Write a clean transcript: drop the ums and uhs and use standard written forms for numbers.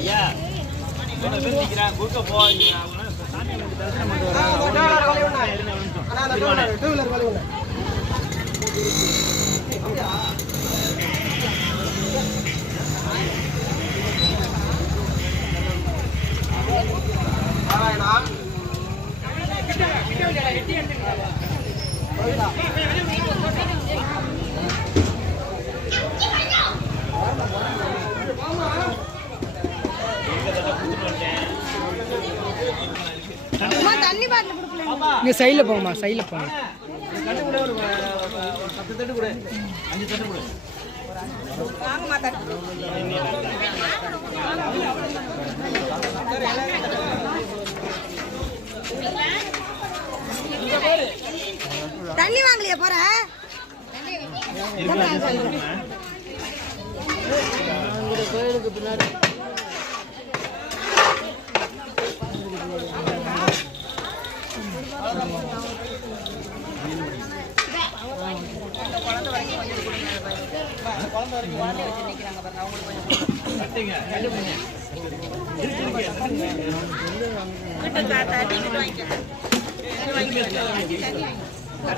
ஐயா குறுக்க போவாங்க தண்ணி பாட்டில் கொடுக்கல. இங்கே சைடில் போங்கம்மா, சைடில் போங்க. தட்டு கூட ஒரு 10 தட்டு கூட 5 தட்டு கூட வாங்கம்மா தட்டு. தண்ணி வாங்கலையா போற கோயிலுக்கு பின்னாடி வாங்கிக்க